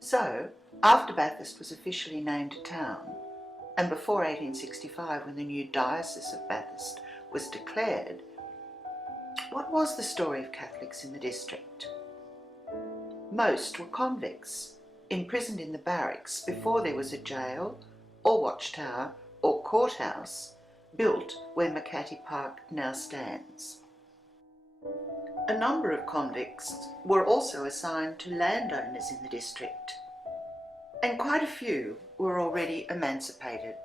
So, after Bathurst was officially named a town, and before 1865 when the new Diocese of Bathurst was declared, what was the story of Catholics in the district? Most were convicts, imprisoned in the barracks before there was a jail or watchtower or courthouse built where Makati Park now stands. A number of convicts were also assigned to landowners in the district, and quite a few were already emancipated.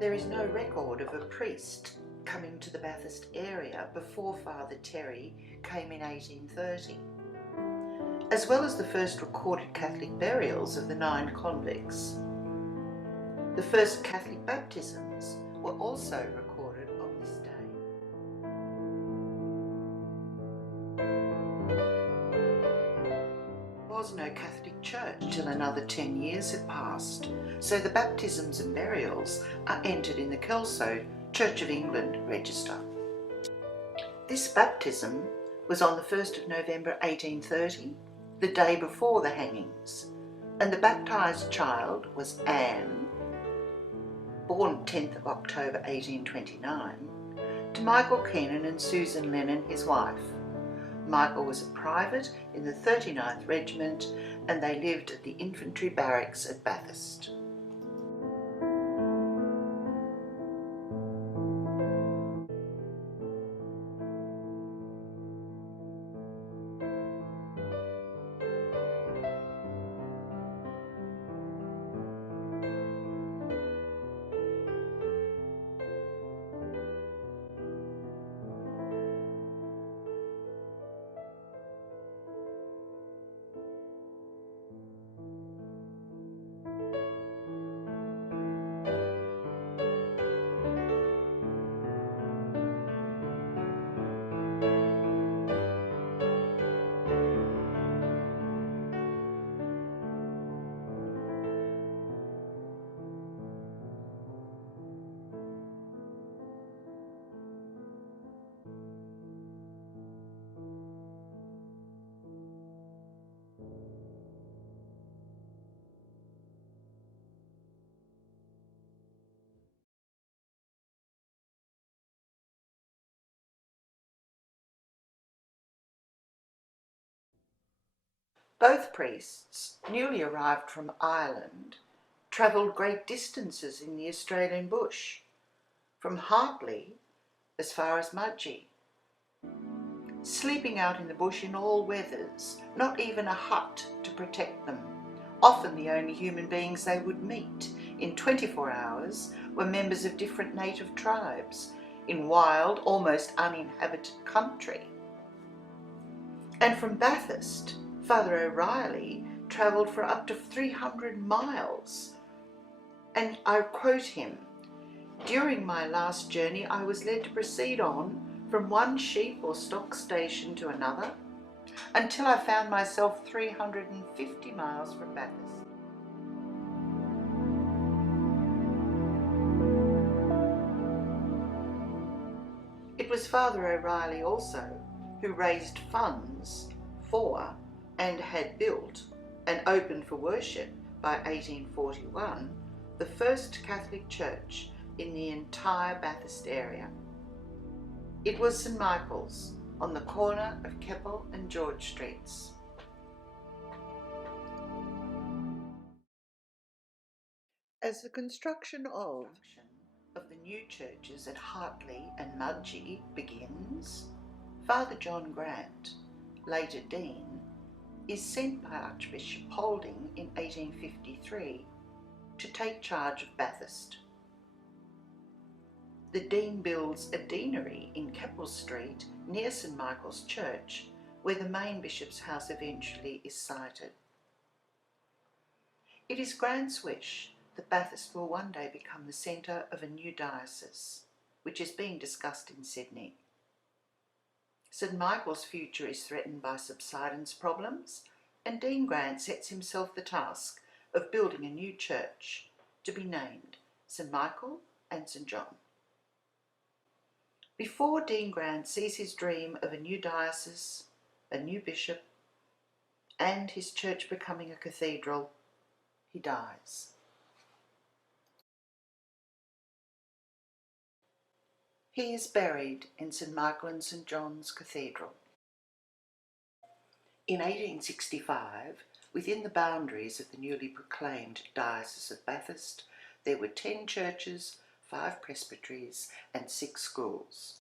There is no record of a priest coming to the Bathurst area before Father Terry came in 1830. As well as the first recorded Catholic burials of the 9 convicts, the first Catholic baptisms were also recorded on this day. There was no Catholic church till another 10 years had passed, so the baptisms and burials are entered in the Kelso Church of England register. This baptism was on the 1st of November 1830, the day before the hangings, and the baptised child was Anne, born 10th of October 1829, to Michael Keenan and Susan Lennon, his wife. Michael was a private in the 39th Regiment, and they lived at the infantry barracks at Bathurst. Both priests, newly arrived from Ireland, travelled great distances in the Australian bush, from Hartley as far as Mudgee, sleeping out in the bush in all weathers, not even a hut to protect them. Often the only human beings they would meet in 24 hours were members of different native tribes, in wild, almost uninhabited country. And from Bathurst, Father O'Reilly travelled for up to 300 miles. And I quote him, "During my last journey, I was led to proceed on from one sheep or stock station to another until I found myself 350 miles from Bathurst." It was Father O'Reilly also who raised funds for and had built and opened for worship by 1841 the first Catholic church in the entire Bathurst area. It was St Michael's on the corner of Keppel and George Streets. As the construction of the new churches at Hartley and Mudgee begins, Father John Grant, later Dean, is sent by Archbishop Holding in 1853 to take charge of Bathurst. The Dean builds a deanery in Keppel Street near St Michael's Church, where the main bishop's house eventually is sited. It is Grant's wish that Bathurst will one day become the centre of a new diocese, which is being discussed in Sydney. St Michael's future is threatened by subsidence problems, and Dean Grant sets himself the task of building a new church to be named St Michael and St John. Before Dean Grant sees his dream of a new diocese, a new bishop, and his church becoming a cathedral, he dies. He is buried in St Michael and St John's Cathedral. In 1865, within the boundaries of the newly proclaimed Diocese of Bathurst, there were 10 churches, 5 presbyteries and 6 schools.